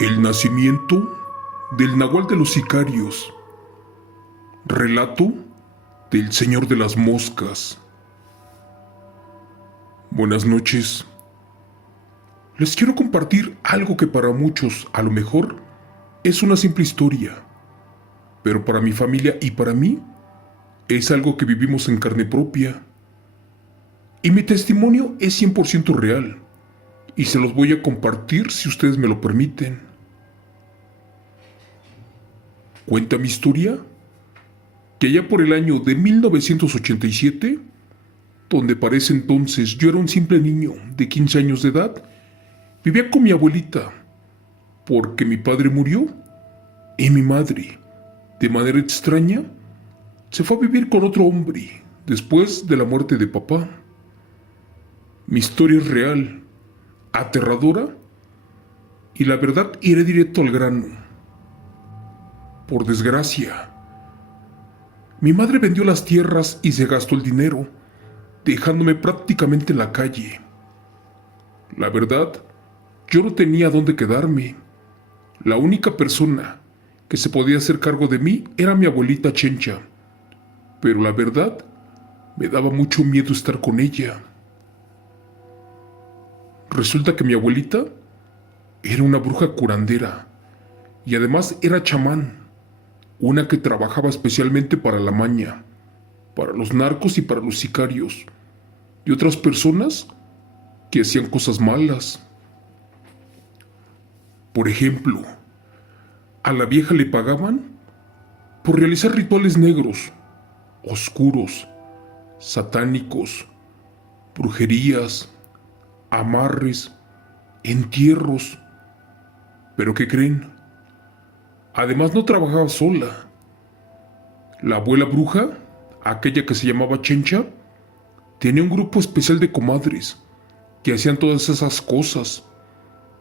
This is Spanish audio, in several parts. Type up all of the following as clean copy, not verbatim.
El nacimiento del Nahual de los Sicarios. Relato del Señor de las Moscas. Buenas noches. Les quiero compartir algo que para muchos, a lo mejor, es una simple historia, pero para mi familia y para mí, es algo que vivimos en carne propia. Y mi testimonio es 100% real, y se los voy a compartir si ustedes me lo permiten. Cuenta mi historia que allá por el año de 1987, donde para ese entonces yo era un simple niño de 15 años de edad, vivía con mi abuelita, porque mi padre murió y mi madre, de manera extraña, se fue a vivir con otro hombre después de la muerte de papá. Mi historia es real, aterradora, y la verdad iré directo al grano. Por desgracia, mi madre vendió las tierras y se gastó el dinero, dejándome prácticamente en la calle. La verdad, yo no tenía dónde quedarme. La única persona que se podía hacer cargo de mí era mi abuelita Chencha, pero la verdad, me daba mucho miedo estar con ella. Resulta que mi abuelita era una bruja curandera y además era chamán, una que trabajaba especialmente para la maña, para los narcos y para los sicarios, y otras personas que hacían cosas malas. Por ejemplo, a la vieja le pagaban por realizar rituales negros, oscuros, satánicos, brujerías, amarres, entierros. ¿Pero qué creen? Además no trabajaba sola. La abuela bruja, aquella que se llamaba Chencha, tenía un grupo especial de comadres que hacían todas esas cosas,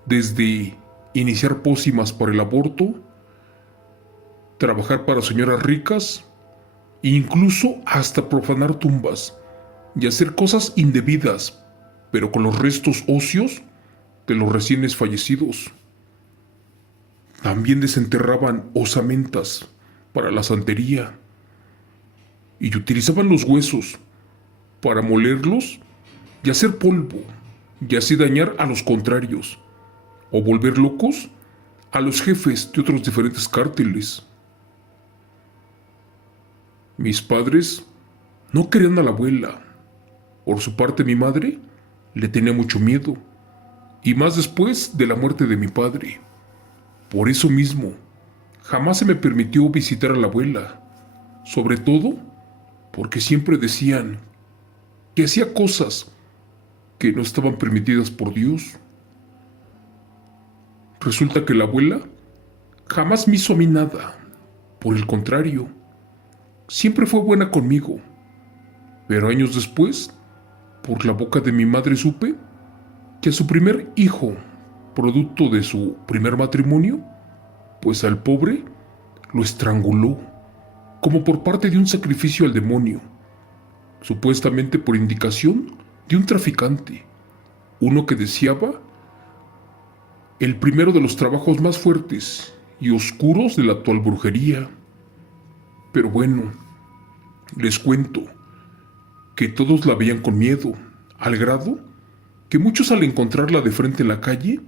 desde iniciar pócimas para el aborto, trabajar para señoras ricas, e incluso hasta profanar tumbas y hacer cosas indebidas, pero con los restos óseos de los recién fallecidos. También desenterraban osamentas para la santería y utilizaban los huesos para molerlos y hacer polvo y así dañar a los contrarios o volver locos a los jefes de otros diferentes cárteles. Mis padres no querían a la abuela. Por su parte, mi madre le tenía mucho miedo, y más después de la muerte de mi padre. Por eso mismo, jamás se me permitió visitar a la abuela, sobre todo porque siempre decían que hacía cosas que no estaban permitidas por Dios. Resulta que la abuela jamás me hizo a mí nada, por el contrario, siempre fue buena conmigo, pero años después, por la boca de mi madre supe que a su primer hijo, producto de su primer matrimonio, pues al pobre lo estranguló, como por parte de un sacrificio al demonio, supuestamente por indicación de un traficante, uno que deseaba el primero de los trabajos más fuertes y oscuros de la actual brujería. Pero bueno, les cuento que todos la veían con miedo, al grado que muchos al encontrarla de frente en la calle,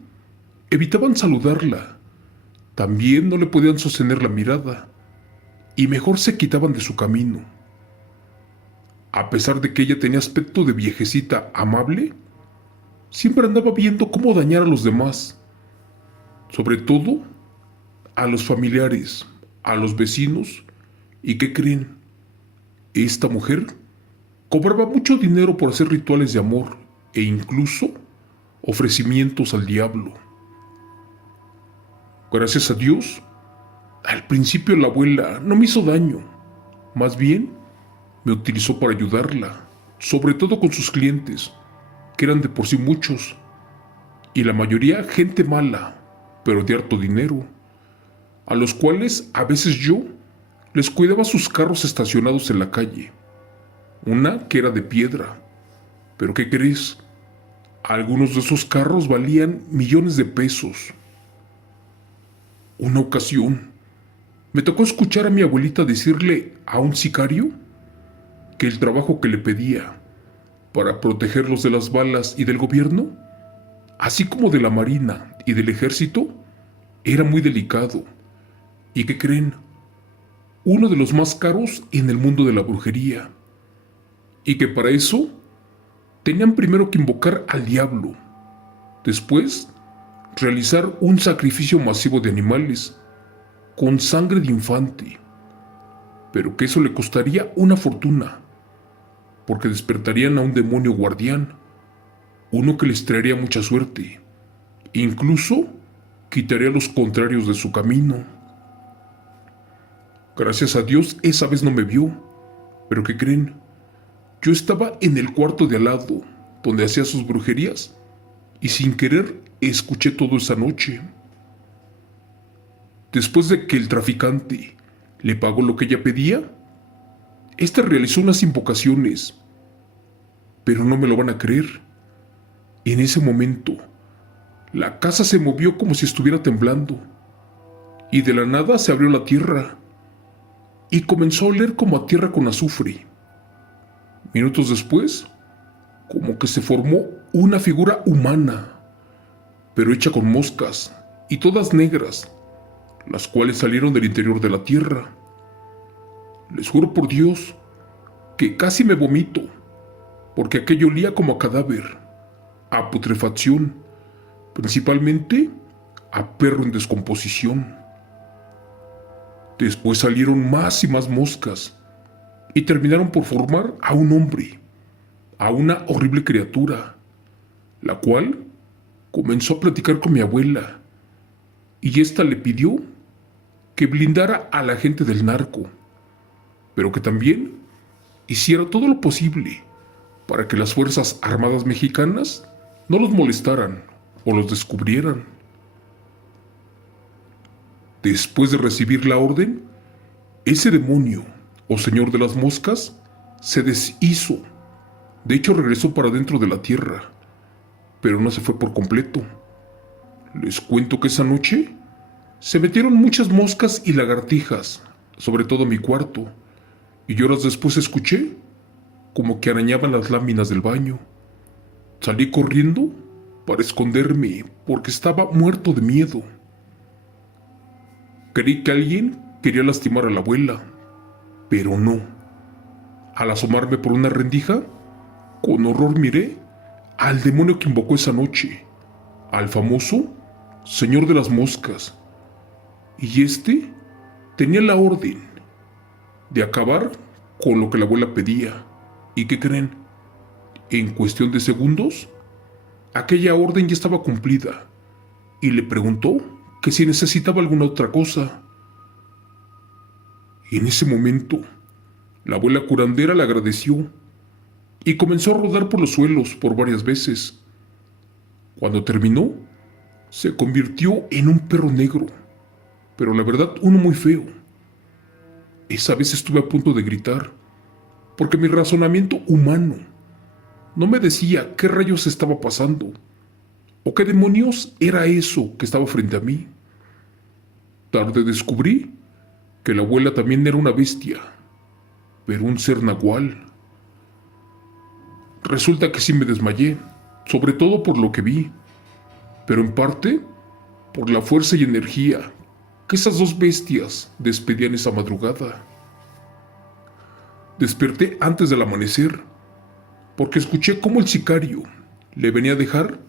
evitaban saludarla. También no le podían sostener la mirada, y mejor se quitaban de su camino. A pesar de que ella tenía aspecto de viejecita amable, siempre andaba viendo cómo dañar a los demás, sobre todo a los familiares, a los vecinos. ¿Y qué creen? Esta mujer cobraba mucho dinero por hacer rituales de amor e incluso ofrecimientos al diablo. Gracias a Dios, al principio la abuela no me hizo daño, más bien me utilizó para ayudarla, sobre todo con sus clientes, que eran de por sí muchos, y la mayoría gente mala, pero de harto dinero, a los cuales a veces yo les cuidaba sus carros estacionados en la calle. Una que era de piedra, pero ¿qué crees? Algunos de esos carros valían millones de pesos. Una ocasión, me tocó escuchar a mi abuelita decirle a un sicario que el trabajo que le pedía para protegerlos de las balas y del gobierno, así como de la marina y del ejército, era muy delicado y que creen, uno de los más caros en el mundo de la brujería, y que para eso tenían primero que invocar al diablo, después realizar un sacrificio masivo de animales con sangre de infante, pero que eso le costaría una fortuna, porque despertarían a un demonio guardián, uno que les traería mucha suerte, incluso quitaría a los contrarios de su camino. Gracias a Dios esa vez no me vio, pero ¿qué creen? Yo estaba en el cuarto de al lado, donde hacía sus brujerías, y sin querer escuché todo esa noche. Después de que el traficante le pagó lo que ella pedía, éste realizó unas invocaciones, pero no me lo van a creer. En ese momento, la casa se movió como si estuviera temblando, y de la nada se abrió la tierra, y comenzó a oler como a tierra con azufre. Minutos después, como que se formó una figura humana, pero hecha con moscas, y todas negras, las cuales salieron del interior de la tierra. Les juro por Dios que casi me vomito, porque aquello olía como a cadáver, a putrefacción, principalmente a perro en descomposición. Después salieron más y más moscas, y terminaron por formar a un hombre, a una horrible criatura, la cual comenzó a platicar con mi abuela, y ésta le pidió que blindara a la gente del narco, pero que también hiciera todo lo posible para que las Fuerzas Armadas mexicanas no los molestaran o los descubrieran. Después de recibir la orden, ese demonio o señor de las moscas se deshizo. De hecho, regresó para dentro de la tierra, pero no se fue por completo. Les cuento que esa noche se metieron muchas moscas y lagartijas, sobre todo en mi cuarto, y horas después escuché como que arañaban las láminas del baño. Salí corriendo para esconderme porque estaba muerto de miedo. Creí que alguien quería lastimar a la abuela, pero no. Al asomarme por una rendija, con horror miré al demonio que invocó esa noche, al famoso Señor de las Moscas, y este tenía la orden de acabar con lo que la abuela pedía. ¿Y qué creen? En cuestión de segundos, aquella orden ya estaba cumplida, y le preguntó que si necesitaba alguna otra cosa. En ese momento, la abuela curandera le agradeció y comenzó a rodar por los suelos por varias veces. Cuando terminó, se convirtió en un perro negro, pero la verdad uno muy feo. Esa vez estuve a punto de gritar, porque mi razonamiento humano no me decía qué rayos estaba pasando, o qué demonios era eso que estaba frente a mí. Tarde descubrí que la abuela también era una bestia, pero un ser nahual. Resulta que sí me desmayé, sobre todo por lo que vi, pero en parte por la fuerza y energía que esas dos bestias despedían esa madrugada. Desperté antes del amanecer, porque escuché cómo el sicario le venía a dejar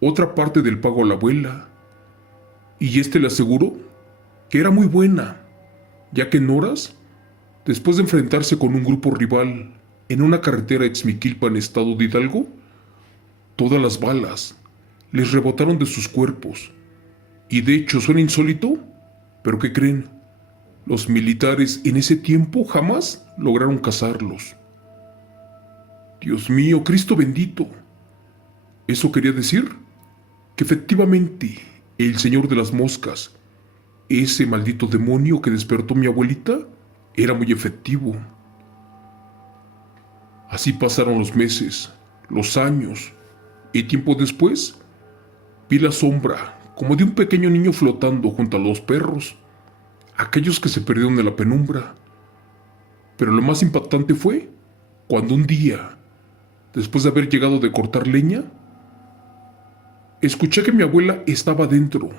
otra parte del pago a la abuela, y este le aseguró que era muy buena, ya que en horas, después de enfrentarse con un grupo rival en una carretera Exmiquilpan, estado de Hidalgo, todas las balas les rebotaron de sus cuerpos. Y de hecho suena insólito, pero ¿qué creen? Los militares en ese tiempo jamás lograron cazarlos. Dios mío, Cristo bendito. Eso quería decir que efectivamente el Señor de las Moscas, ese maldito demonio que despertó mi abuelita, era muy efectivo. Así pasaron los meses, los años, y tiempo después vi la sombra como de un pequeño niño flotando junto a los perros, aquellos que se perdieron en la penumbra. Pero lo más impactante fue cuando un día, después de haber llegado de cortar leña, escuché que mi abuela estaba dentro,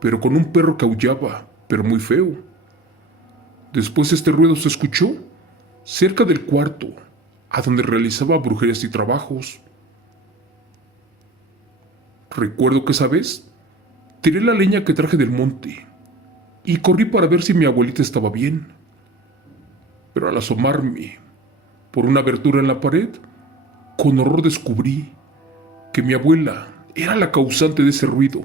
pero con un perro que aullaba, pero muy feo. Después este ruido se escuchó cerca del cuarto, a donde realizaba brujerías y trabajos. Recuerdo que esa vez tiré la leña que traje del monte y corrí para ver si mi abuelita estaba bien. Pero al asomarme por una abertura en la pared, con horror descubrí que mi abuela era la causante de ese ruido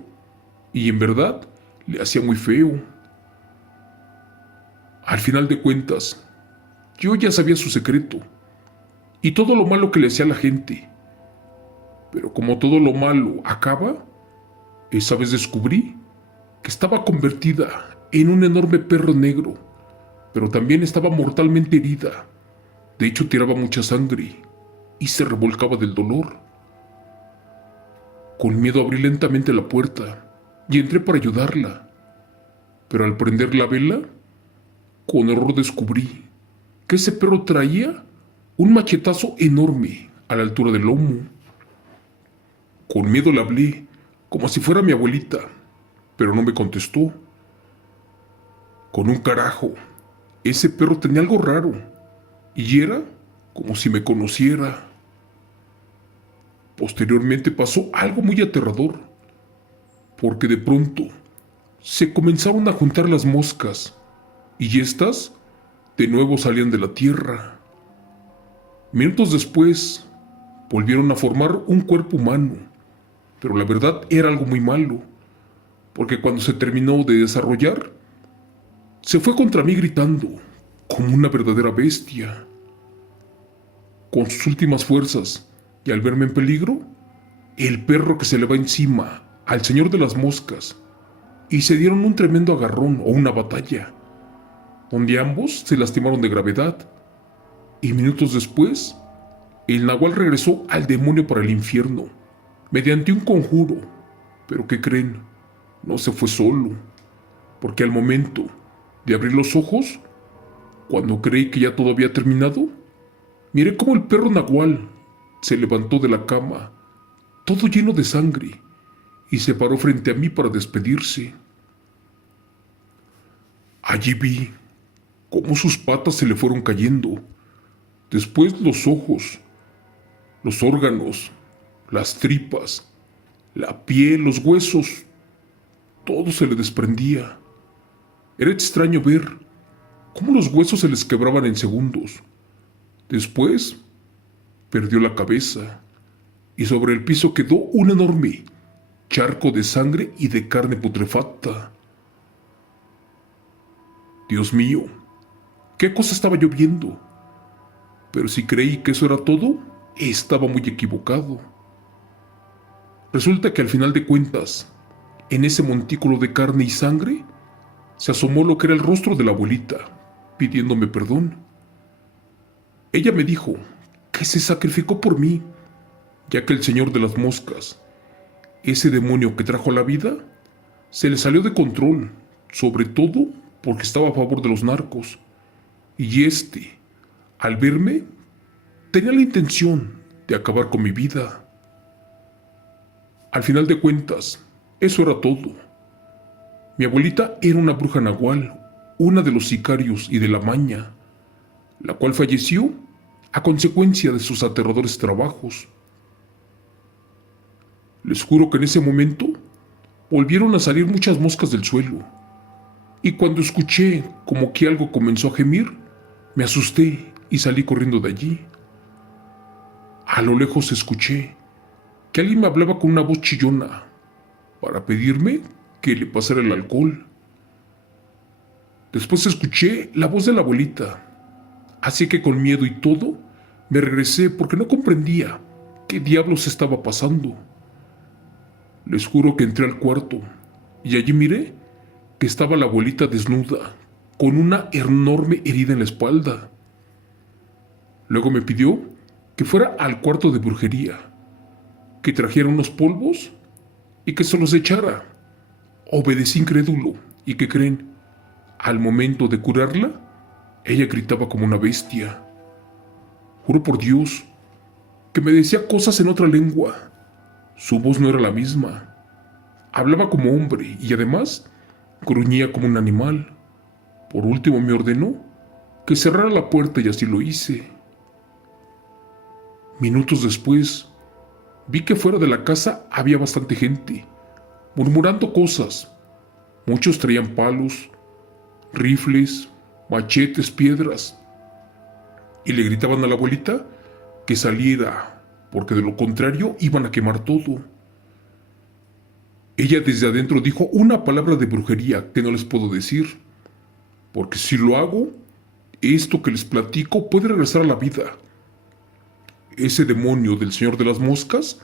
y en verdad le hacía muy feo. Al final de cuentas, yo ya sabía su secreto y todo lo malo que le hacía a la gente. Pero como todo lo malo acaba, esa vez descubrí que estaba convertida en un enorme perro negro, pero también estaba mortalmente herida. De hecho, tiraba mucha sangre y se revolcaba del dolor. Con miedo abrí lentamente la puerta y entré para ayudarla. Pero al prender la vela, con horror descubrí que ese perro traía un machetazo enorme a la altura del lomo. Con miedo le hablé, como si fuera mi abuelita, pero no me contestó. Con un carajo, ese perro tenía algo raro y era como si me conociera. Posteriormente pasó algo muy aterrador, porque de pronto se comenzaron a juntar las moscas y éstas de nuevo salían de la tierra. Minutos después volvieron a formar un cuerpo humano, pero la verdad era algo muy malo, porque cuando se terminó de desarrollar, se fue contra mí gritando como una verdadera bestia. Con sus últimas fuerzas y al verme en peligro, el perro que se le va encima al señor de las moscas y se dieron un tremendo agarrón o una batalla, donde ambos se lastimaron de gravedad. Y minutos después, el nahual regresó al demonio para el infierno, mediante un conjuro. Pero ¿qué creen? No se fue solo, porque al momento de abrir los ojos, cuando creí que ya todo había terminado, miré cómo el perro nahual se levantó de la cama, todo lleno de sangre, y se paró frente a mí para despedirse. Allí vi cómo sus patas se le fueron cayendo, después los ojos, los órganos, las tripas, la piel, los huesos, todo se le desprendía. Era extraño ver cómo los huesos se les quebraban en segundos. Después perdió la cabeza y sobre el piso quedó un enorme charco de sangre y de carne putrefacta. Dios mío, ¿qué cosa estaba yo viendo? Pero si creí que eso era todo, estaba muy equivocado. Resulta que al final de cuentas, en ese montículo de carne y sangre, se asomó lo que era el rostro de la abuelita, pidiéndome perdón. Ella me dijo que se sacrificó por mí, ya que el señor de las moscas, ese demonio que trajo la vida, se le salió de control, sobre todo porque estaba a favor de los narcos. Y al verme, tenía la intención de acabar con mi vida. Al final de cuentas, eso era todo. Mi abuelita era una bruja nahual, una de los sicarios y de la maña, la cual falleció a consecuencia de sus aterradores trabajos. Les juro que en ese momento volvieron a salir muchas moscas del suelo, y cuando escuché como que algo comenzó a gemir, me asusté y salí corriendo de allí. A lo lejos escuché que alguien me hablaba con una voz chillona para pedirme que le pasara el alcohol. Después escuché la voz de la abuelita, así que con miedo y todo, me regresé porque no comprendía qué diablos estaba pasando. Les juro que entré al cuarto y allí miré que estaba la abuelita desnuda, con una enorme herida en la espalda. Luego me pidió que fuera al cuarto de brujería, que trajera unos polvos y que se los echara, Obedecí incrédulo. ¿Y qué creen? Al momento de curarla, ella gritaba como una bestia. Juro por Dios que me decía cosas en otra lengua. Su voz no era la misma. Hablaba como hombre y además gruñía como un animal. Por último me ordenó que cerrara la puerta y así lo hice. Minutos después, vi que fuera de la casa había bastante gente, murmurando cosas. Muchos traían palos, rifles, machetes, piedras, y le gritaban a la abuelita que saliera, porque de lo contrario iban a quemar todo. Ella desde adentro dijo una palabra de brujería que no les puedo decir, porque si lo hago, esto que les platico puede regresar a la vida. Ese demonio del señor de las moscas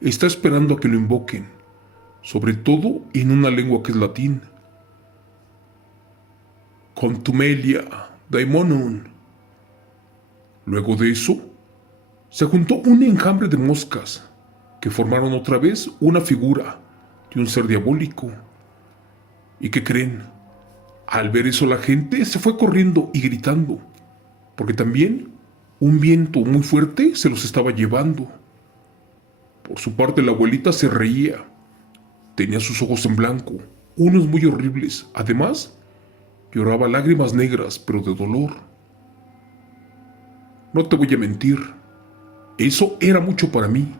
está esperando a que lo invoquen, sobre todo en una lengua que es latín. Contumelia daemonum. Luego de eso, se juntó un enjambre de moscas que formaron otra vez una figura de un ser diabólico. ¿Y qué creen? Al ver eso la gente se fue corriendo y gritando, porque también un viento muy fuerte se los estaba llevando. Por su parte la abuelita se reía. Tenía sus ojos en blanco, unos muy horribles. Además, lloraba lágrimas negras, pero de dolor. No te voy a mentir, eso era mucho para mí.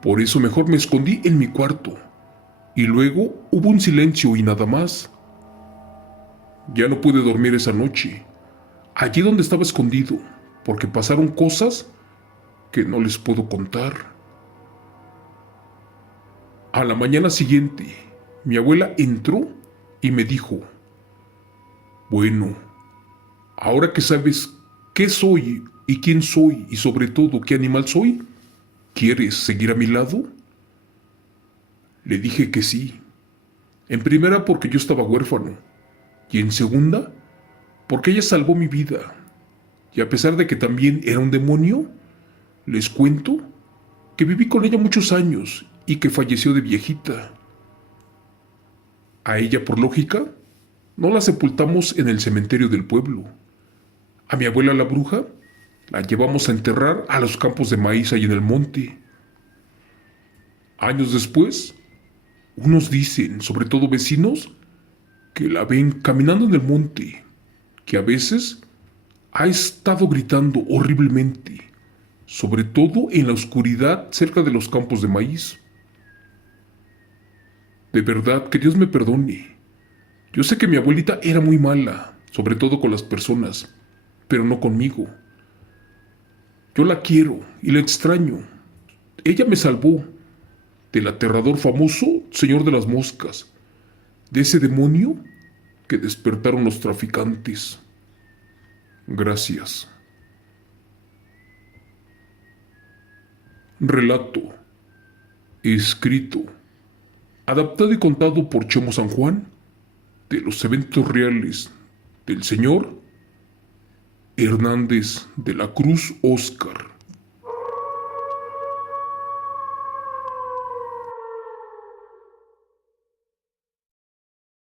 Por eso mejor me escondí en mi cuarto. Y luego hubo un silencio y nada más. Ya no pude dormir esa noche, allí donde estaba escondido, porque pasaron cosas que no les puedo contar. A la mañana siguiente, mi abuela entró y me dijo: bueno, ahora que sabes qué soy y quién soy y sobre todo qué animal soy, ¿quieres seguir a mi lado? Le dije que sí. En primera porque yo estaba huérfano y en segunda porque ella salvó mi vida. Y a pesar de que también era un demonio, les cuento que viví con ella muchos años y que falleció de viejita. A ella, por lógica, no la sepultamos en el cementerio del pueblo. A mi abuela la bruja la llevamos a enterrar a los campos de maíz ahí en el monte. Años después, unos dicen, sobre todo vecinos, que la ven caminando en el monte, que a veces ha estado gritando horriblemente, sobre todo en la oscuridad cerca de los campos de maíz. De verdad, que Dios me perdone. Yo sé que mi abuelita era muy mala, sobre todo con las personas, pero no conmigo. Yo la quiero y la extraño. Ella me salvó del aterrador famoso Señor de las Moscas, de ese demonio que despertaron los traficantes. Gracias. Relato. Escrito. Adaptado y contado por Chemo San Juan, de los eventos reales del señor Hernández de la Cruz Óscar.